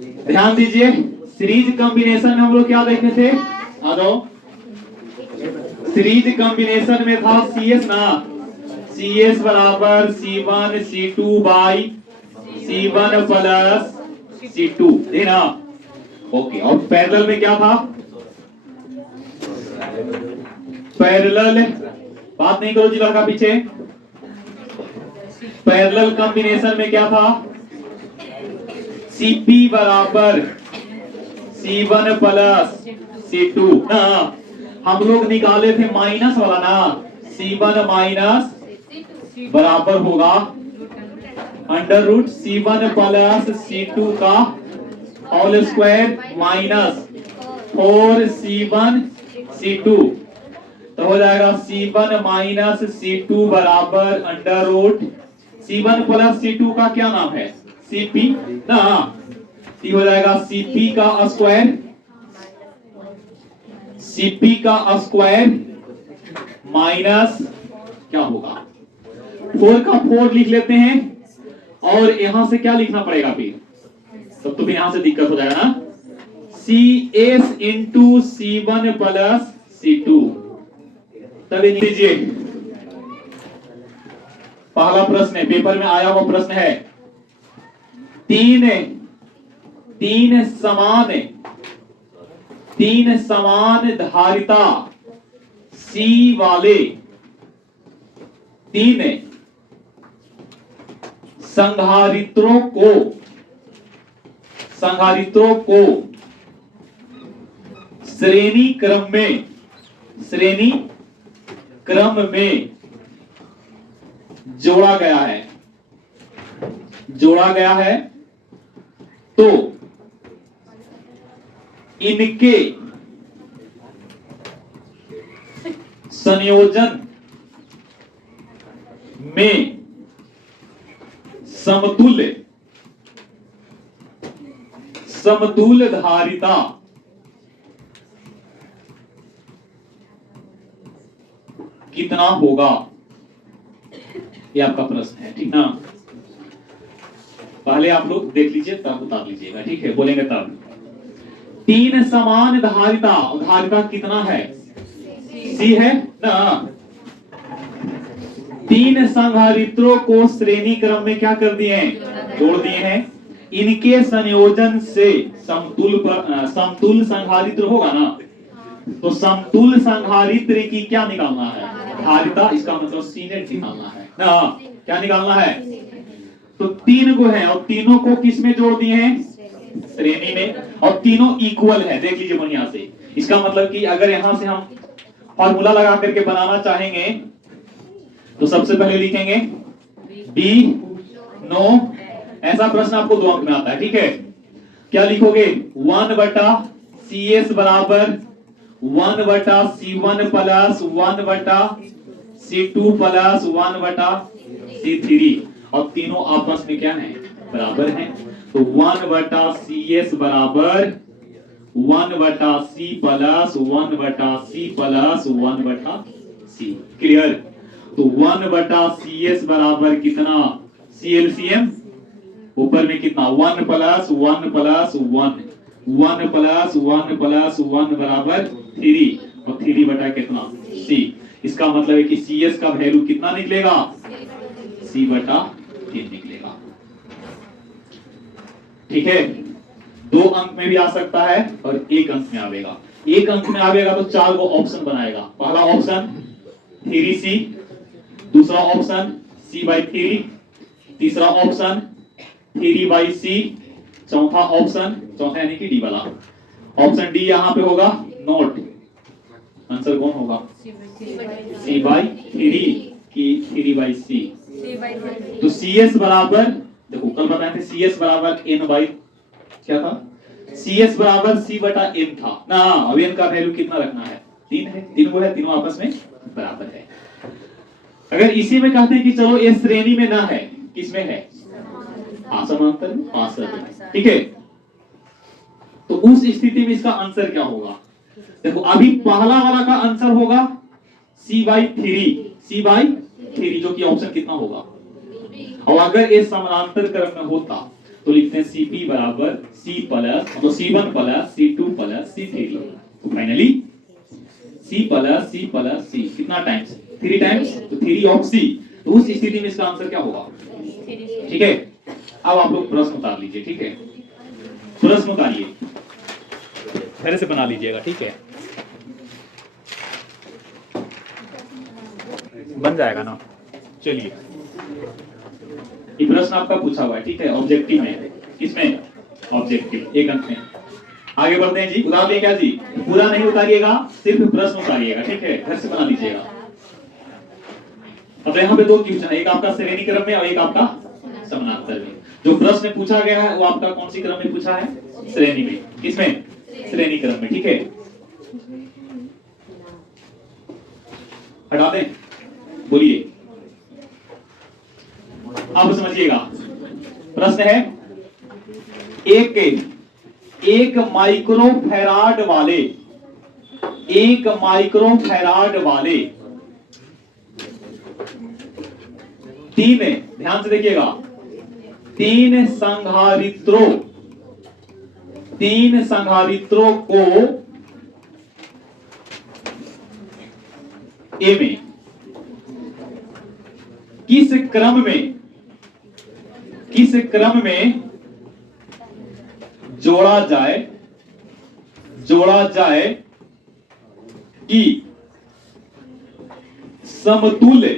ध्यान दीजिए, series combination में हम लोग क्या देखे थे? आ जाओ, सीरीज कॉम्बिनेशन में था CS ना, CS बराबर C1 C2 by C1 plus C2, है ना? ओके, और पैरेलल में क्या था? पैरेलल, बात नहीं करो जी लड़का पीछे। पैरेलल कॉम्बिनेशन में क्या था? CP बराबर C1 प्लस C2 ना, हम लोग निकाले थे माइनस वाला ना, C1 माइनस बराबर होगा under root C1 plus C2 का whole square minus 4C1 C2, तो हो जाएगा C1 माइनस C2 बराबर under root C1 plus C2 का क्या नाम है? CP ना, ये हो जाएगा CP का स्क्वायर, CP का स्क्वायर माइनस क्या होगा? 4 का 4 लिख लेते हैं, और यहां से क्या लिखना पड़ेगा फिर? तब तो फिर यहां से दिक्कत हो जाएगा ना, CS into C1 plus C2। तभी लीजिए, पहला प्रश्न है, पेपर में आया हुआ प्रश्न है, तीन समान धारिता C वाले तीन संधारित्रों को श्रेणी क्रम में जोड़ा गया है, तो इनके संयोजन में समतुल्य धारिता कितना होगा? ये आपका प्रश्न है, ठीक ना? पहले आप लोग देख लीजिए तब उतार लीजिएगा, ठीक है? बोलेंगे तब। तीन समान धारिता कितना है? C है ना। तीन संधारित्रों को श्रेणी क्रम में क्या कर दिए हैं? जोड़ दिए हैं। इनके संयोजन से समतुल्य संधारित्र होगा ना, तो समतुल्य संधारित्र की क्या निकालना है? धारिता, इसका मतलब C नेट निकालना है ना। क्या निकालना है? तो तीन को है, और तीनों को किस में जोड़ दिए हैं? श्रेणी में, और तीनों इक्वल है। देख लीजिए बढ़िया से, इसका मतलब कि अगर यहां से हम फॉर्मूला लगा करके बनाना चाहेंगे तो सबसे पहले लिखेंगे बी नो, ऐसा प्रश्न आपको 2 अंक में आता है, ठीक है? क्या लिखोगे? 1/CS बराबर 1/C1 plus 1/C2 plus 1/C3, और तीनों आपस में क्या है? बराबर हैं। तो 1/CS बराबर 1/C plus 1/C plus 1/C। Clear? तो 1/CS बराबर कितना? CLCM ऊपर में कितना? 1 प्लस 1 प्लस 1, 1 प्लस 1 प्लस 1 बराबर 3, और 3 बटा कितना? C। इसका मतलब है कि CS का वैल्यू कितना निकलेगा? C/3 निकलेगा। ठीक है? 2 अंक में भी आ सकता है और 1 अंक में आवेगा। 1 अंक में आवेगा तो 4 को ऑप्शन बनाएगा। पहला ऑप्शन 3C, दूसरा ऑप्शन C/3, तीसरा ऑप्शन 3/C, चौथा ऑप्शन, चौथा यानी कि D वाला ऑप्शन D यहां पे होगा नोट। आंसर कौन होगा? C/3 की 3/C। तो CS बराबर, देखो कल बताए थे CS बराबर N/, क्या था? CS बराबर C/N था ना। अब N का वैल्यू कितना रखना है? 3 है, 3 को है, तीनों आपस में बराबर है। अगर इसी में कहते हैं कि चलो ये श्रेणी में ना है, किसमें है? समांतर में, पार्षद में, ठीक है? तो उस स्थिति में इसका आंसर क्या होगा? देखो अभी पहला वाला का आंसर होगा C/3, जो कि ऑप्शन कितना होगा? और अगर ये समानांतर क्रम में होता तो लिखते हैं Cp बराबर C प्लस तो C1 plus C2 plus C3। तो फाइनली C प्लस C कितना टाइम्स 3 टाइम्स तो 3 ऑफ C। तो उस स्थिति में इसका आंसर क्या होगा? ठीक है, अब आप लोग प्रश्न उतार लीजिए। ठीक है, प्रश्न उतारिए, पहले से बना लीजिएगा। ठीक है, बन जाएगा ना। चलिए, ये प्रश्न आपका पूछा हुआ है। ठीक है, ऑब्जेक्टिव में, किसमें? ऑब्जेक्टिव, एक अंक में। आगे बढ़ते हैं जी। उतार लिया क्या जी? पूरा नहीं उतारिएगा, सिर्फ प्रश्न उतारिएगा। ठीक है, घर से बना लीजिएगा। अब यहाँ पे दो क्वेश्चन, एक आपका श्रेणी क्रम में और एक आपका समानांतर में। जो प्रश्न पूछा गया है वो आपका कौन सी क्रम में पूछा है? श्रेणी में। किसमें? श्रेणी क्रम में। ठीक है, हटा दें, बोलिए। अब समझिएगा, प्रश्न है एक माइक्रोफैराड वाले तीन, ध्यान से देखिएगा, तीन संधारित्रों को ए में किस क्रम में जोड़ा जाए कि समतुल्य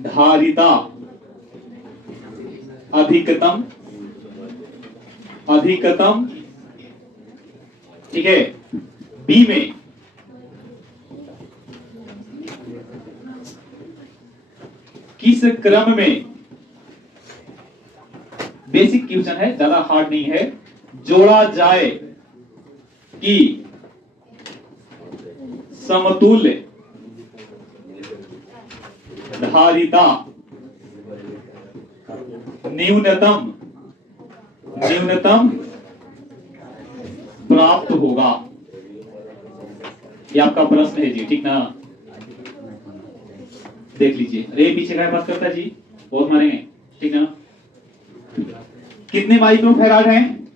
धारिता अधिकतम, ठीक है, बी में किस क्रम में, बेसिक क्वेश्चन है, ज्यादा हार्ड नहीं है, जोड़ा जाए कि समतुल्य धारिता न्यूनतम प्राप्त होगा। ये आपका प्रश्न है जी। ठीक ना, देख लीजिए। अरे पीछे क्या बात करता है जी, बहुत मारेंगे। ठीक ना, कितने माइक्रोफैराड हैं?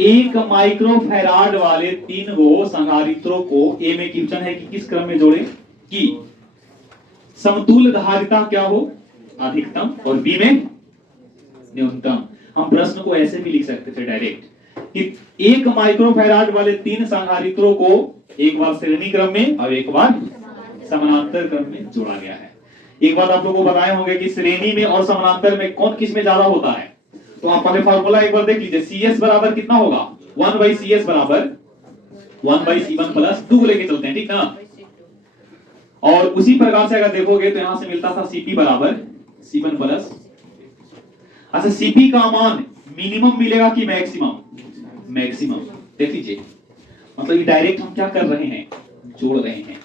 एक माइक्रोफैराड वाले तीन गो संधारित्रों को ए में क्वेश्चन है कि किस क्रम में जोड़े कि समतुल्य धारिता क्या हो? अधिकतम, और बी में न्यूनतम। हम प्रश्न को ऐसे भी लिख सकते थे डायरेक्ट कि एक माइक्रोफैराड वाले तीन संधारित्रों को एक बार श्रेणी क्रम में और एक बार समानांतर क्रम में जोड़ा गया है। एक बात आप लोगों को बताए होंगे कि श्रेणी में और समानांतर में कौन किस में ज्यादा होता है। तो आप पहले फार्मूला एक बार देख लीजिए। CS बराबर कितना होगा? 1/CS बराबर 1/C1 प्लस 2 लेके चलते हैं। ठीक ना, और उसी प्रकार से अगर देखोगे तो यहां से मिलता था CP बराबर C1 प्लस। अच्छा, CP का मान मिनिमम मिलेगा कि मैक्सिमम? देख लीजिए, मतलब ये डायरेक्ट हम क्या कर रहे हैं? जोड़ रहे हैं।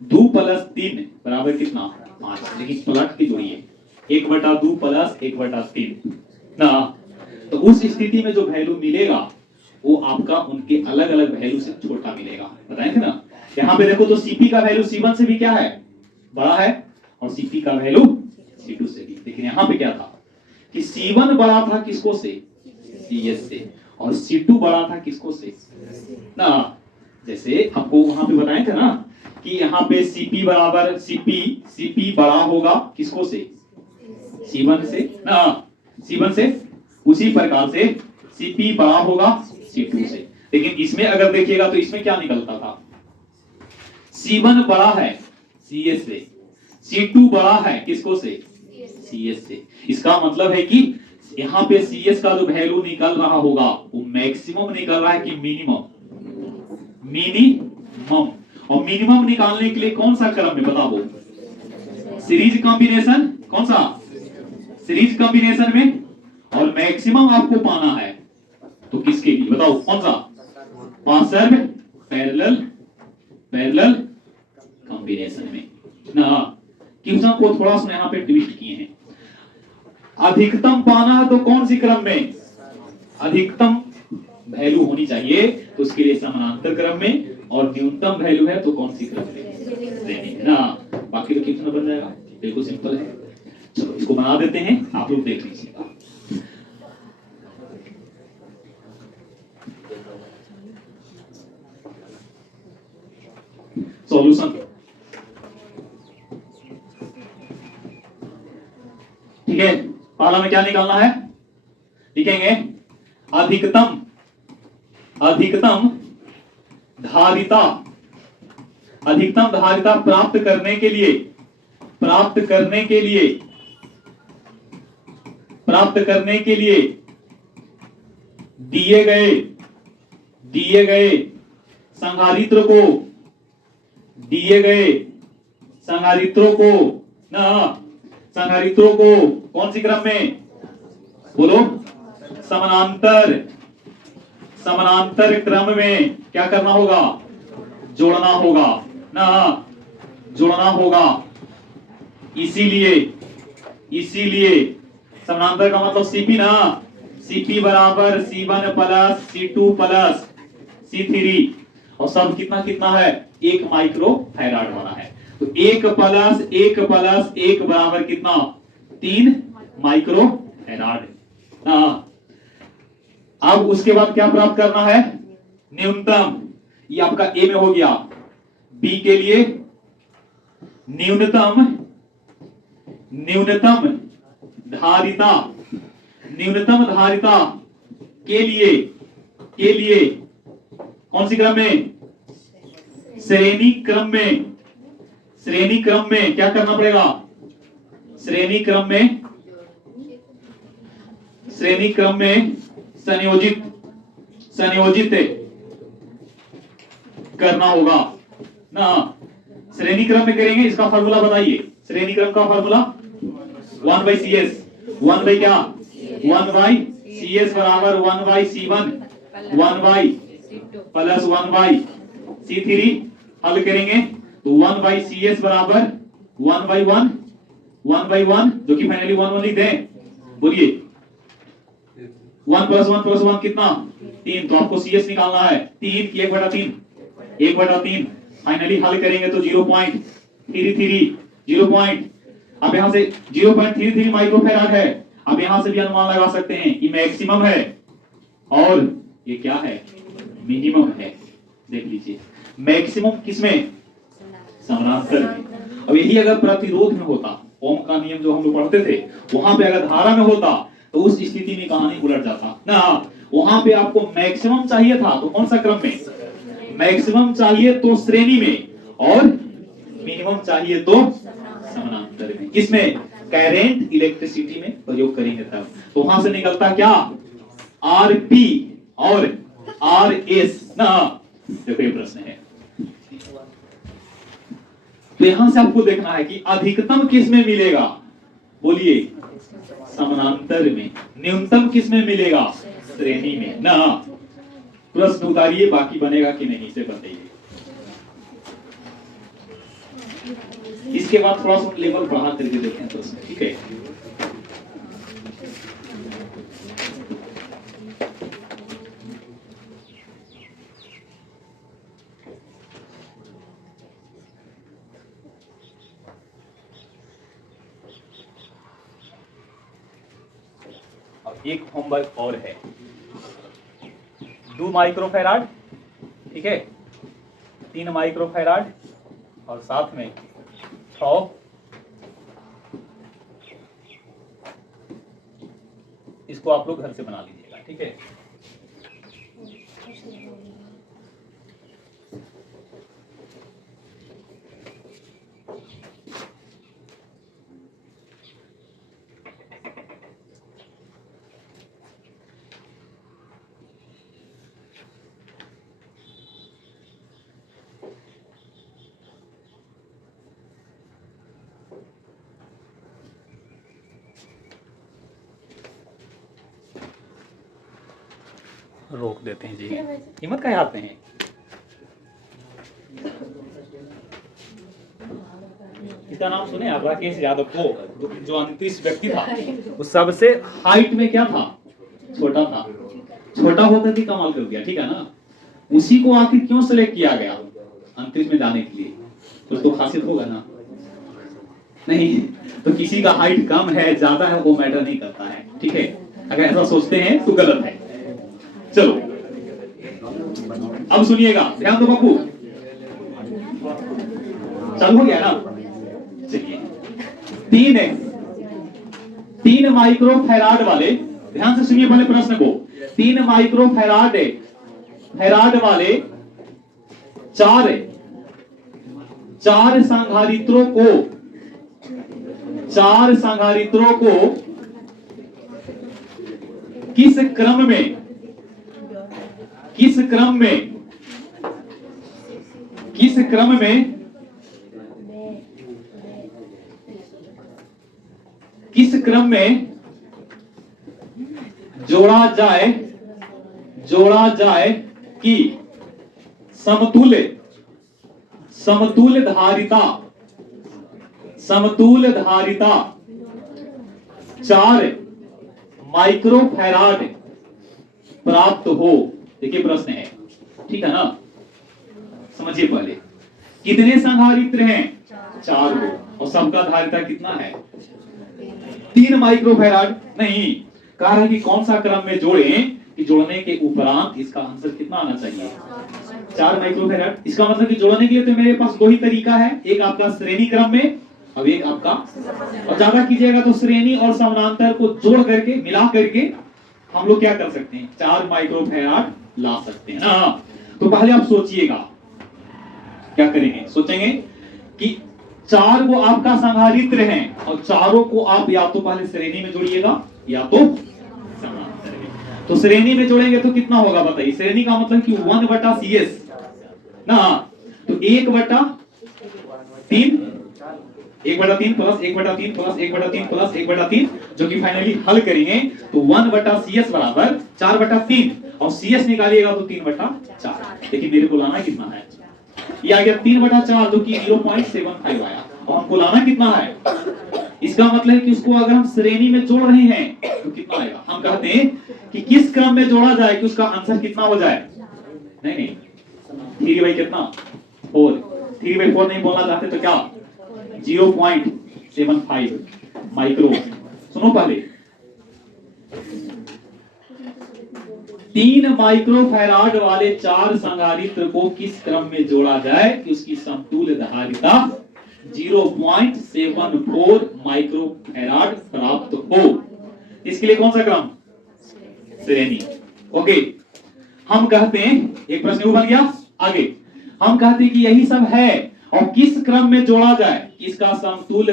2 + 3 बराबर कितना? 5। लेकिन पलट के जोड़िए, 1/2 प्लस 1/3 ना। तो उस स्थिति में जो वैल्यू मिलेगा वो आपका उनके अलग अलग वैल्यू से छोटा मिलेगा। बताए थे ना। यहाँ पे देखो तो CP का वैल्यू C1 से भी क्या है? बड़ा है, और CP का वैल्यू C2 से भी। लेकिन यहाँ पे क्या था कि C1 बड़ा था किसको से? CS से, और C2 बड़ा था किसको से? ना, जैसे आपको वहां पे बताए थे ना कि यहाँ पे CP बराबर CP बड़ा होगा किसको से? C1 से ना, C1 से। उसी प्रकार से CP बड़ा होगा C2 से। लेकिन इसमें अगर देखिएगा तो इसमें क्या निकलता था? C1 बड़ा है CS से, C2 बड़ा है किसको से? CS से। इसका मतलब है कि यहाँ पे CS का जो वैल्यू निकल रहा होगा वो मैक्सिमम निकल रहा है कि मिनिमम? और मिनिमम निकालने के लिए कौन सा क्रम में बताओ? Series combination. कौन सा? सीरीज कॉम्बिनेशन में। और मैक्सिमम आपको पाना है तो किसके लिए बताओ? कौन सा? पासर्व पैरेलल कॉम्बिनेशन में ना। क्वेश्चन को थोड़ा सा यहाँ पे ट्विस्ट किए हैं। अधिकतम पाना है तो कौन सी क्रम में? अधिकतम वैल्यू होनी चाहिए तो उसके लिए समानांतर क्रम में, और न्यूनतम वैल्यू है तो कौन सी क्रम में? श्रेणी में ना, बाकी तो कितना बन जाएगा, बिल्कुल सिंपल है। चलो इसको बना देते हैं, आप लोग देख लीजिएगा। सॉल्यूशन, ठीक है। पहला में क्या निकालना है, लिखेंगे अधिकतम धारिता, अधिकतम धारिता प्राप्त करने के लिए दिए गए संधारित्रों को कौन सी क्रम में, बोलो, समानांतर क्रम में क्या करना होगा, जोड़ना होगा। इसीलिए समानांतर का मतलब सीपी ना, सीपी बराबर C1 plus C2 plus C3, और सब कितना है, 1 माइक्रो फैराड वाला है। तो 1 प्लस 1 प्लस 1 बराबर कितना, 3 माइक्रो फैराड। अब उसके बाद क्या प्राप्त करना है, न्यूनतम, ये आपका ए में हो गया। बी के लिए न्यूनतम धारिता के लिए कौन सी क्रम में, श्रेणी क्रम में क्या करना पड़ेगा, श्रेणी क्रम में संयोजित करना होगा ना। श्रेणी क्रम में करेंगे, इसका फार्मूला बताइए। श्रेणी क्रम का फार्मूला 1/CS, 1 बाई क्या, 1/CS बराबर 1/C1 प्लस 1/C3। हल करेंगे तो 1/CS बराबर 1/1 जो कि फाइनली 1 लिख दें, बोलिए 1 + 1 कितना, 3। तो आपको CS निकालना है, 3 की 1/3। फाइनली हल करेंगे तो 0.33 अब यहां से 0.33 माइक्रोफैराड है। अब यहां से भी अनुमान लगा सकते हैं कि मैक्सिमम है और ये क्या है, मिनिमम है। देख लीजिए मैक्सिमम किसमें, समानांतर में। अब यही अगर प्रतिरोध में होता, ओम का नियम जो हम लोग पढ़ते थे, वहां पे अगर धारा में होता तो उस स्थिति में कहानी उलट जाता ना। वहां पे आपको मैक्सिमम चाहिए था तो कौन सा क्रम में, मैक्सिमम चाहिए तो श्रेणी में, और मिनिमम चाहिए तो समानांतर में। किसमें, करंट इलेक्ट्रिसिटी में प्रयोग करेंगे तब। तो वहां से निकलता क्या, आरपी और आरएस ना। देखो ये प्रश्न है, तो यहां से आपको देखना है कि अधिकतम किस में मिलेगा, बोलिए समानांतर में। न्यूनतम किस में मिलेगा, श्रेणी में ना। प्रश्न उतारिए, बाकी बनेगा कि नहीं से बताइए। इसके बाद थोड़ा सा लेवल बढ़ा करके देखें प्रश्न, ठीक है। अब एक होमवर्क और है, 2 माइक्रोफैराड, ठीक है, 3 माइक्रोफैराड और साथ में 6। इसको आप लोग घर से बना लीजिएगा, ठीक है। रोक देते हैं जी, हिम्मत का आते हैं। इसका नाम सुने आप, राकेश यादव को, जो अंतरिक्ष व्यक्ति था, वो सबसे हाइट में क्या था, छोटा था। छोटा होकर भी कमाल कर दिया, ठीक है ना। उसी को आखिर क्यों सिलेक्ट किया गया अंतरिक्ष में जाने के लिए, कुछ तो खासियत होगा ना? नहीं, तो किसी का हाइट कम है ज्यादा है वो मैटर नहीं करता है, ठीक है? अगर ऐसा सोचते हैं तो गलत है। चलो अब सुनिएगा, ध्यान दो बापू। चालू हो गया ना? चलिए, 3 माइक्रोफैराड वाले, ध्यान से सुनिए पहले प्रश्न को। 3 माइक्रोफैराड फैराड वाले चार संधारित्रों को किस क्रम में जोड़ा जाए कि समतुल्य धारिता 4 माइक्रोफैराड प्राप्त हो। देखिए प्रश्न है, ठीक है ना? समझिए पहले, कितने संधारित्र हैं? 4 को, और सबका धारिता कितना है? 3 माइक्रोफैराड। नहीं, कहा है कि कौन सा क्रम में जोड़ें कि जोड़ने के उपरांत इसका आंसर कितना आना चाहिए? 4 माइक्रोफैराड। इसका मतलब कि जोड़ने के लिए तो मेरे पास 2 ही तरीका है, एक आपका श्रेणी क्रम में और एक आपका, और ज्यादा कीजिएगा तो श्रेणी और समानांतर को जोड़ करके मिला करके हम लोग क्या कर सकते हैं? 4 माइक्रोफैराड ला सकते हैं ना? तो पहले आप सोचिएगा क्या करेंगे। सोचेंगे कि 4 वो आपका संधारित्र हैं और चारों को आप या तो पहले श्रेणी में जोड़िएगा या तो समानांतर में। तो श्रेणी में जोड़ेंगे तो कितना होगा बताइए? श्रेणी का मतलब कि 1/CS ना, तो 1/3 1/3 प्लस 1/3 प्लस 1/3 प्लस 1/3, जो कि फाइनली हल करेंगे तो 1/CS बराबर 4/3, और CS निकालिएगा तो 3/4। लेकिन मेरे को लाना कितना है? ये आ गया 3/4, जो कि 0.75 आया, और हमको लाना कितना है? इसका मतलब है कि उसको अगर हम श्रेणी में जोड़ रहे हैं तो कितना आएगा? हम कहते हैं कि किस क्रम में जोड़ा जाए कि उसका आंसर कितना हो जाए? नहीं 3/, कितना 4, 3/4 नहीं बोलना चाहते तो क्या? 0.75 माइक्रो। सुनो पहले, 3 माइक्रोफैराड वाले 4 संधारित्र को किस क्रम में जोड़ा जाए कि उसकी समतुल्य धारिता 0.74 माइक्रोफैराड प्राप्त हो? इसके लिए कौन सा क्रम? श्रेणी। ओके, हम कहते हैं, एक प्रश्न बन गया आगे, हम कहते हैं कि यही सब है और किस क्रम में जोड़ा जाए कि इसका समतुल्य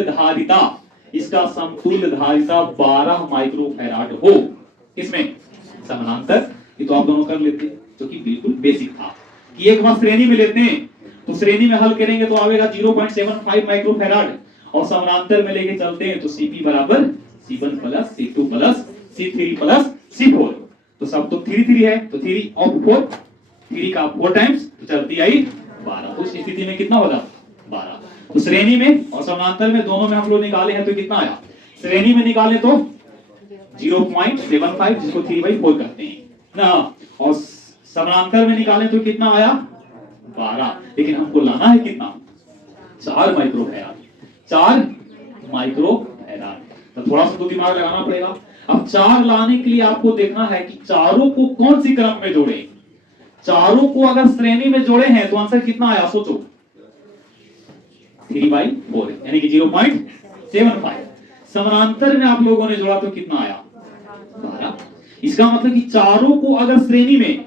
धारिता 12 माइक्रोफैराड हो। किसमें? समानांतर। ये तो आप दोनों कर लेते हैं, जो कि बिल्कुल बेसिक था कि एक बार श्रेणी में लेते हैं तो श्रेणी में हल करेंगे तो आएगा 0.75 माइक्रोफैराड, और समानांतर में लेके चलते हैं तो Cp बराबर C1 plus C2 plus C3 plus C4। तो सब तो 3 है, तो 3 ऑफ 4, 3 का 4 टाइम्स, तो चलती आई 12। तो इस स्थिति में कितना होगा? 12। तो श्रेणी में और समानांतर में दोनों में हम लोग निकाले हैं तो कितना आया? श्रेणी में निकाले तो 0.75, जिसको 3/4 कहते हैं ना, और समानांतर में निकाले तो कितना आया? 12। लेकिन हमको लाना है कितना? 4 माइक्रोफैराड। 4 माइक्रोफैराड। तो थोड़ा सा तो दिमाग लगाना पड़ेगा। अब 4 लाने के लिए आपको देखना है कि चारों को कौन सी क्रम में जोड़े। चारों को अगर श्रेणी में जोड़े हैं तो आंसर कितना आया? सोचो, 3/4 यानी कि 0.75। समानांतर में आप लोगों ने जोड़ा तो कितना आया? 12। इसका मतलब कि चारों को अगर श्रेणी में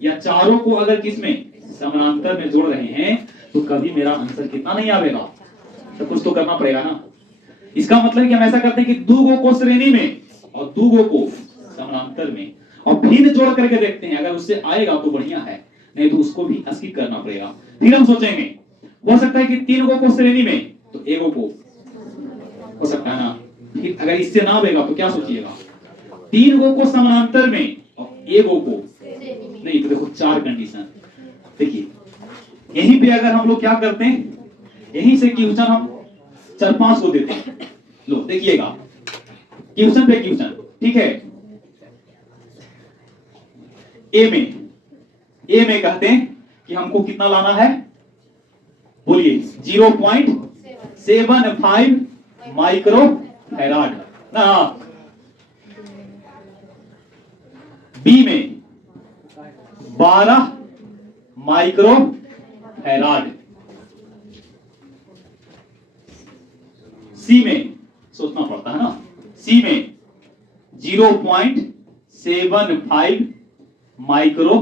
या चारों को अगर किसमें? समानांतर में जोड़ रहे हैं तो कभी मेरा आंसर कितना नहीं आएगा? तो कुछ तो करना पड़ेगा ना। इसका मतलब कि हम ऐसा करते हैं कि 2 को श्रेणी में और 2 को समानांतर में, और फिर जोड़ करके देखते हैं, अगर उससे आएगा तो बढ़िया है, नहीं तो उसको भी स्किप करना पड़ेगा। फिर हम सोचेंगे, हो सकता है कि 3 को श्रेणी में तो 1 को हो सकता है ना। फिर अगर इससे ना आएगा तो क्या सोचिएगा? 3 को समानांतर में और 1 को नहीं। तो देखो 4 कंडीशन। देखिए यहीं पे अगर हम लोग क्या करते हैं, यहीं से क्वेश्चन हम 4-5 को देते हैं। लो देखिएगा, क्वेश्चन पे क्वेश्चन, ठीक है। ए में कहते हैं कि हमको कितना लाना है? बोलिए, 0.75 माइक्रो फैराड ना। बी में 12 माइक्रो फैराड, सी में सोचना पड़ता है ना, सी में 0.75 माइक्रो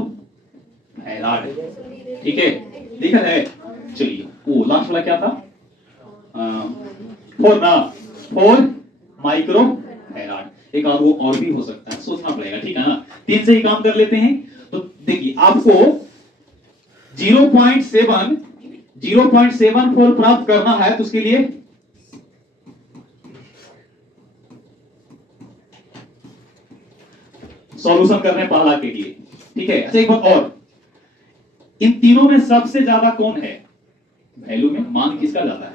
फैराड। ठीक है, लिखा है। चलिए वो लास्ट वाला क्या था, 4 माइक्रो फैराड। एक और वो और भी हो सकता है, सोचना पड़ेगा, ठीक है ना। 3 से ही काम कर लेते हैं। तो देखिए आपको 0.74 प्राप्त करना है, तो उसके लिए सॉल्यूशन कर रहे हैं पहला के लिए, ठीक है। अच्छा एक बात और, इन तीनों में सबसे ज्यादा कौन है वैल्यू में, मान किसका ज्यादा है,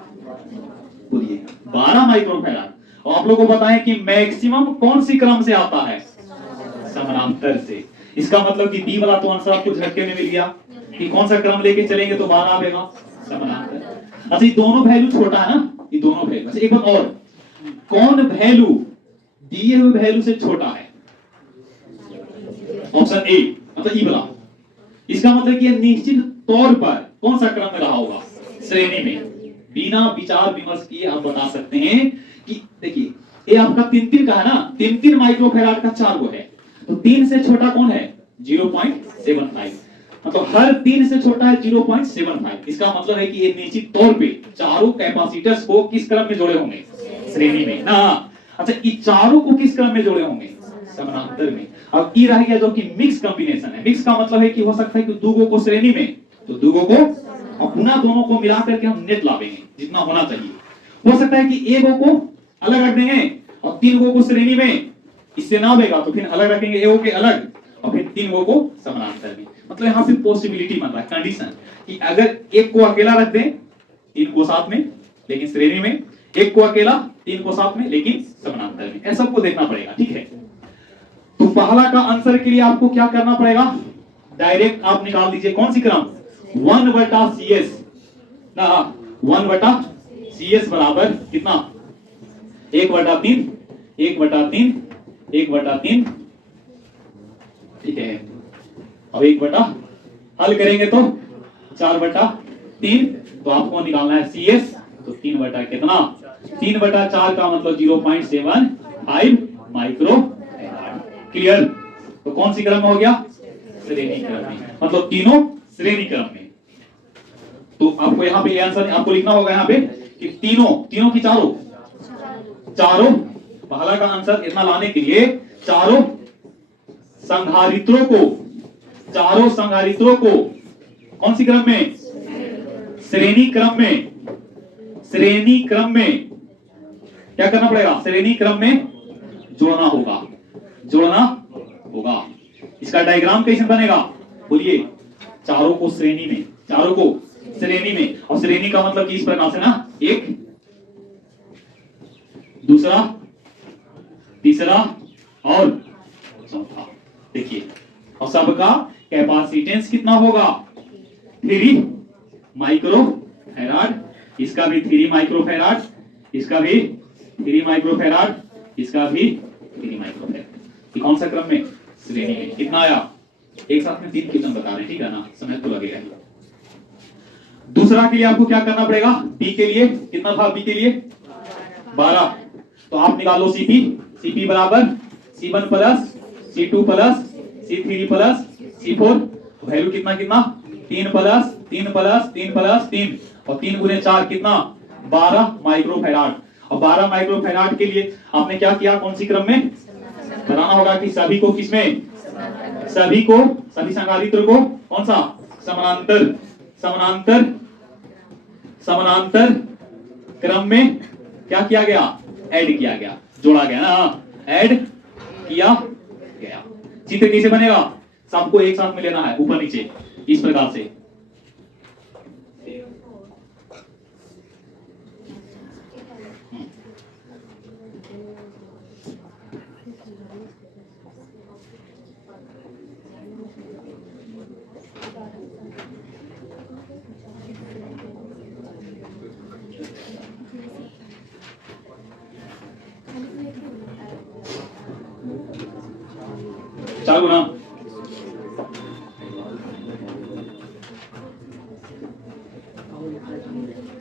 बोलिए। 12 माइक्रोफैराड। और आप लोगों को बताएं कि मैक्सिमम कौन सी क्रम से आता है, समानांतर से। इसका मतलब कि बी वाला तो आंसर आपको झटके में मिल गया कि कौन सा क्रम लेके चलेंगे तो 12 आएगा, समानांतर। अच्छा ये दोनों वैल्यू छोटा है ना, ये दोनों वैल्यू। अच्छा एक बात और, कौन वैल्यू दिए हुए वैल्यू से छोटा है, ऑप्शन ए मतलब ई वाला। इसका मतलब कि निश्चित तौर पर कौन सा क्रम में रहा होगा, श्रेणी में। बिना विचार विमर्श किए आप बता सकते हैं कि देखिए ये आपका 3 का है ना, 3 माइक्रोफैराड का 4 वो है, तो 3 से छोटा कौन है, 0.75। मतलब हर 3 से छोटा है 0.75। इसका मतलब है कि ये निश्चित तौर पे चारों कैपेसिटर्स को किस क्रम में जोड़े होंगे, श्रेणी में ना। अच्छा ये चारों को किस क्रम में जोड़े होंगे, समानांतर में। अब ई रह गया जो कि मिक्स कॉम्बिनेशन है। मिक्स का मतलब है कि हो सकता है कि दूगों को श्रेणी में, तो दूगों को और पुनः दोनों को मिला करके हम नेट लावेंगे जितना होना चाहिए। हो सकता है कि एक को अलग रख देंगे और 3 को श्रेणी में, इससे ना होगा तो फिर अलग रखेंगे ए के अलग और फिर 3 को समानांतर में। मतलब यहाँ पे पॉसिबिलिटी बन रहा है, कंडीशन कि अगर एक को अकेला रख दें 3 को साथ में लेकिन श्रेणी में, एक को अकेला 3 को साथ में लेकिन समानांतर में, ऐसा सबको देखना पड़ेगा, ठीक है। तो पहला का आंसर के लिए आपको क्या करना पड़ेगा, डायरेक्ट आप निकाल दीजिए कौन सी क्रम, 1/CS ना, 1/CS बराबर कितना, 1/3 1/3 1/3, ठीक है। अब 1 हल करेंगे तो 4/3, तो आपको निकालना है CS, तो 3 कितना, 3/4 का मतलब 0.75 माइक्रो। क्लियर। तो कौन सी क्रम में हो गया, श्रेणी क्रम में, मतलब तीनों श्रेणी क्रम में। तो आपको यहाँ पे आंसर आपको लिखना होगा यहाँ पे कि तीनों की चारों पहला का आंसर इतना लाने के लिए चारों संधारित्रों को कौन सी क्रम में, श्रेणी क्रम में क्या करना पड़ेगा, श्रेणी क्रम में जोड़ना होगा। इसका डायग्राम कैसे बनेगा, बोलिए। चारों को श्रेणी में और श्रेणी का मतलब कि इस प्रकार से ना, एक दूसरा तीसरा और चौथा। देखिए और सबका कैपेसिटेंस कितना होगा, 3 माइक्रोफैराड, इसका भी 3 माइक्रोफैराड, इसका भी 3 माइक्रोफैराड, इसका भी 3 माइक्रोफैराड। कौन सा क्रम में, श्रेणी में। कितना आया, एक साथ में 3 क्वेश्चन बता रहे हैं, ठीक है ना, समय तो लगेगा। दूसरा के लिए आपको क्या करना पड़ेगा, बी के लिए कितना था, बी के लिए 12, तो आप निकालो सीपी बराबर C1 plus C2 plus C3 plus C4, value कितना 3 प्लस 3 प्लस 3 प्लस 3 और 3 गुने 4 कितना, 12 माइक्रोफैराड। और 12 माइक्रोफैराड के लिए आपने क्या किया, कौन सी क्रम में बनाना होगा कि सभी को किसमें, सभी संधारित्र को कौन सा, समानांतर क्रम में क्या किया गया, ऐड किया गया, जोड़ा गया ना, ऐड किया गया। चित्र कैसे बनेगा, सबको एक साथ में लेना है, ऊपर नीचे इस प्रकार से। 4 गुना।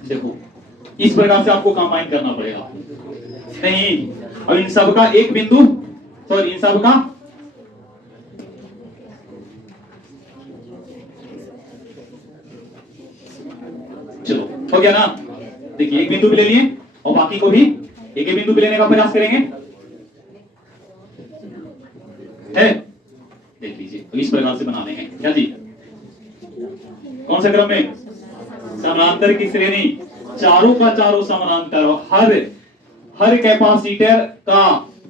देखो इस प्रकार से आपको कंबाइन करना पड़ेगा। नहीं, और इन सब का एक बिंदु, सॉरी इन सब का चलो हो गया ना। देखिए एक बिंदु भी ले लिए और बाकी को भी एक बिंदु भी लेने का प्रयास करेंगे, है देख लीजिए। तो इस प्रकार से बनाने हैं क्या जी, कौन से क्रम में, समानांतर की श्रेणी, चारों का चारों समानांतर, और हर कैपेसिटर का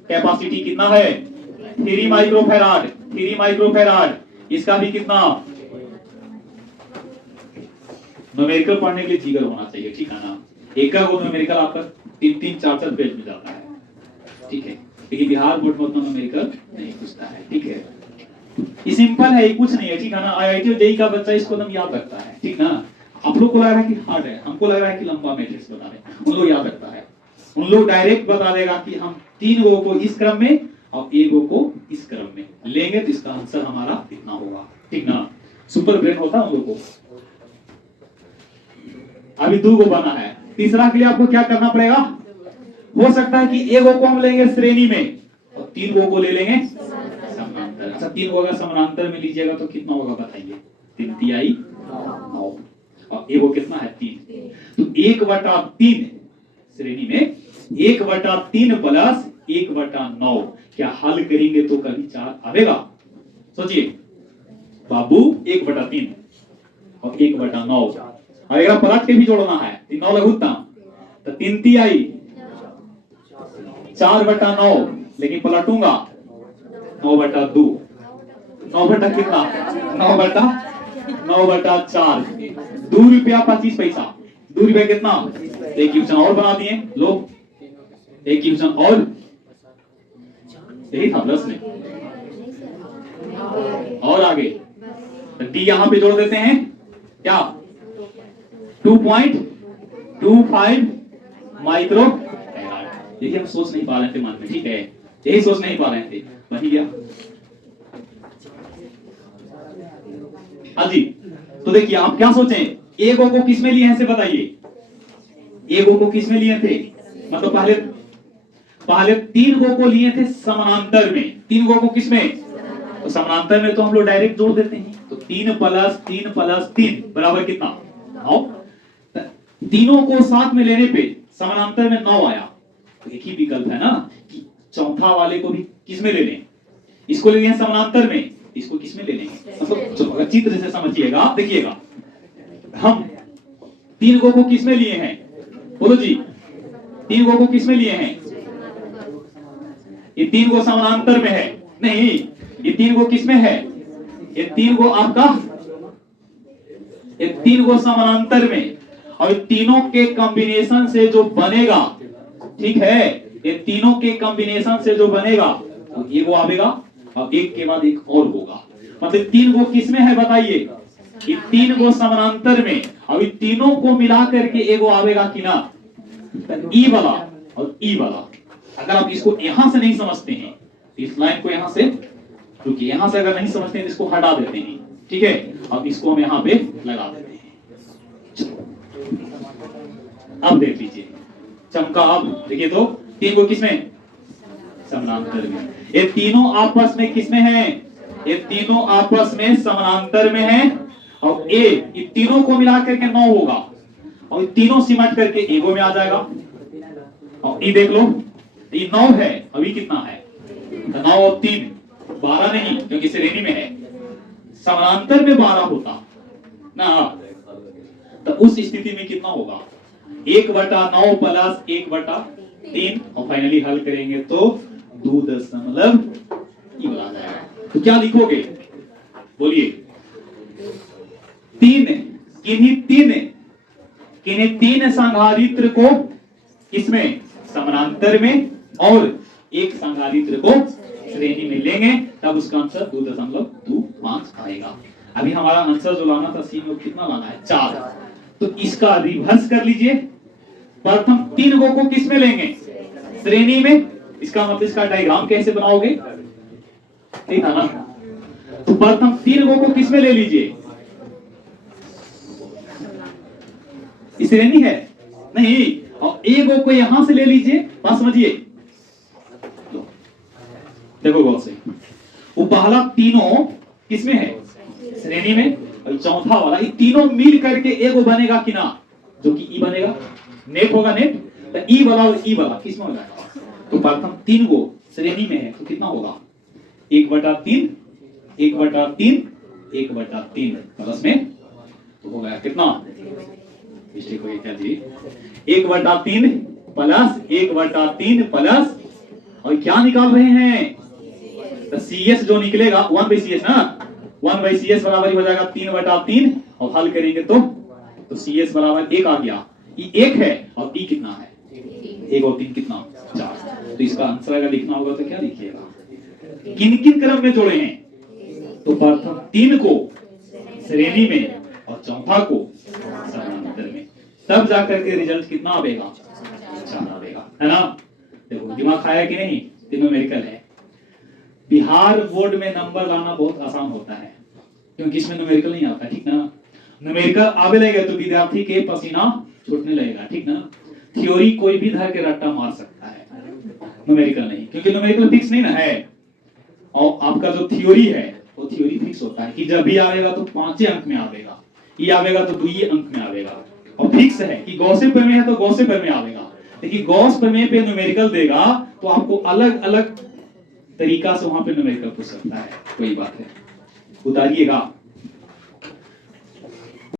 कैपेसिटी कितना है 3 माइक्रोफैराड, 3 माइक्रोफैराड। इसका भी कितना, न्यूमेरिकल पढ़ने के लिए जिगर होना चाहिए, ठीक है ना। एक का न्यूमेरिकल आपका 3-3, 4-4 पेज में जाता है, ठीक है। लेकिन बिहार बोर्ड में उतना न्यूमेरिकल नहीं पूछता है, ठीक है। ये सिंपल है, ये कुछ नहीं है, ठीक है ना। आईआईटी और जेईई का बच्चा इसको एकदम याद रखता है, ठीक ना। आप लोग को लग रहा है कि हार्ड है, हमको लग रहा है कि लंबा मैट्रिक्स बता रहे, उन लोग याद रखता है। उन लोग डायरेक्ट बता देगा कि हम 3 गो को इस क्रम में और 1 गो को इस क्रम में लेंगे तो इसका आंसर हमारा इतना होगा, ठीक ना। सुपर ब्रेन होता है उन लोग को। अभी 2 गो बना है, तीसरा के लिए आपको क्या करना पड़ेगा। हो सकता है कि 1 गो को हम लेंगे श्रेणी में और 3 गो को ले लेंगे समानांतर। अच्छा 3 गो अगर समानांतर में लीजिएगा तो कितना होगा बताइए, 3 तिहाई 9 और 1 गो कितना है 3, तो 1/3 श्रेणी में 1/3 प्लस 1/9। क्या हल करेंगे तो कभी 4 आएगा, सोचिए बाबू। 1/3 और 1/9, और अगर पलट के भी जोड़ना है 9 लघुत्तम तो 3 तिहाई 4/9, लेकिन पलटूंगा 9/2, 9 कितना 9/4, 2 रुपया 25 पैसा, 2 रुपया कितना, एक क्वेश्चन और बना दिए लोग, एक क्वेश्चन और, यही था प्लस में। और आगे डी यहां पे जोड़ देते हैं क्या, 2.25 माइक्रो। देखिए हम सोच नहीं पा रहे थे मन में, ठीक है, यही सोच नहीं पा रहे थे, वही गया। हाँ जी, तो देखिए आप क्या सोचें, 1 गो को किस में लिए हैं से बताइए, 1 गो को किस में लिए थे, मतलब पहले 3 गो को लिए थे समानांतर में, 3 गो को किस में, तो समानांतर में तो हम लोग डायरेक्ट जोड़ देते हैं, तो 3 + 3 + 3 बराबर कितना 9। तीनों को साथ में लेने पे समानांतर में 9 आया, तो एक ही विकल्प है ना कि चौथा वाले को भी किस में ले लें, इसको ले लें समानांतर में, इसको किस में ले लेंगे। मतलब चलो अगर चित्र से समझिएगा, देखिएगा हम 3 गो को किस में लिए हैं, बोलो जी 3 गो को किस में लिए हैं, ये 3 गो समानांतर में है, नहीं ये 3 गो किस में है, ये 3 गो आपका, ये 3 गो समानांतर में, और तीनों के कॉम्बिनेशन से जो बनेगा, ठीक है, ये तीनों के कॉम्बिनेशन से जो बनेगा तो ये वो आएगा और एक के बाद एक और होगा। मतलब 3 गो किस में है बताइए, ये 3 गो समानांतर में, और ये तीनों को मिला करके एगो आएगा कि ना, ई वाला और ई वाला। अगर आप इसको यहां से नहीं समझते हैं तो इस लाइन को यहां से, क्योंकि यहां से अगर नहीं समझते हैं तो इसको हटा देते हैं, ठीक है, अब इसको हम यहां पे लगा देते हैं। अब देख लीजिए चमका, अब देखिए तो 3 गो किसमें, समानांतर में, ये तीनों आपस में किसमें है, ये तीनों आपस में समानांतर में है, और ये तीनों को मिला करके 9 होगा, और तीनों सिमट करके एगो में आ जाएगा। और ये देख लो ये 9 है, अभी कितना है 9 और 3 12 नहीं, क्योंकि श्रेणी में है, समानांतर में 12 होता ना, तो उस स्थिति में कितना होगा 1/9 + 1/3, और फाइनली हल करेंगे तो 2.0 आ जाएगा। तो क्या लिखोगे बोलिए, 3 तीन संधारित्र को किसमें, समानांतर में, और एक संधारित्र को श्रेणी में लेंगे, तब उसका आंसर 2.25 आएगा। अभी हमारा आंसर जो लाना था सी में कितना लाना है 4, तो इसका रिवर्स कर लीजिए, प्रथम 3 गो को किस में लेंगे, श्रेणी में, इसका मतलब इसका डायग्राम कैसे बनाओगे, ठीक है ना। प्रथम 3 गो को किसमें ले लीजिए, श्रेणी है नहीं, और एक गो को यहां से ले लीजिए। बात समझिए, देखो गौर से, वो पहला तीनों किसमें है, श्रेणी में, और चौथा वाला, ये तीनों मिल करके एगो बनेगा कि ना, जो कि ई बनेगा, नेट होगा नेट। तो ई वाला और ई वाला किसमें हो जाएगा, तो प्रथम 3 गो श्रेणी में है तो कितना होगा, 1/3 1/3 1/3 प्लस में, तो हो गया कितना, मिस्टेक हो गई क्या जी, 1/3 प्लस 1/3 प्लस, और क्या निकाल रहे हैं, तो CS जो निकलेगा 1/CS ना, 1/CS बराबर हो जाएगा 3/3, और हल करेंगे तो CS बराबर 1 आ गया, ये 1 है और ई कितना है, 1 और 3 कितना, 4। तो इसका आंसर अगर लिखना होगा तो क्या लिखिएगा, किन किन क्रम में जोड़े हैं, तो प्रथम 3 को श्रेणी में और चौथा को समानांतर में, तब जाकर के रिजल्ट कितना आएगा, 4 आएगा, है ना। देखो दिमाग खाया कि नहीं, न्यूमेरिकल है। बिहार बोर्ड में नंबर लाना बहुत आसान होता है, क्योंकि इसमें न्यूमेरिकल नहीं आता, ठीक ना। न्यूमेरिकल आवे लगेगा तो विद्यार्थी के पसीना छूटने लगेगा, ठीक ना। थ्योरी कोई भी धर के रट्टा मार सकता है, न्यूमेरिकल नहीं, क्योंकि न्यूमेरिकल फिक्स नहीं ना है। और आपका जो थ्योरी है वो थ्योरी फिक्स होता है कि जब भी आवेगा तो 5 अंक में आवेगा, ये आवेगा तो 2 अंक में आवेगा, और फिक्स है कि गॉसे प्रमेय है तो गॉसे प्रमेय आवेगा। लेकिन गॉस प्रमेय पे न्यूमेरिकल देगा तो आपको अलग अलग तरीका से वहां पे न्यूमेरिकल पूछ सकता है, कोई बात है, उतारिएगा।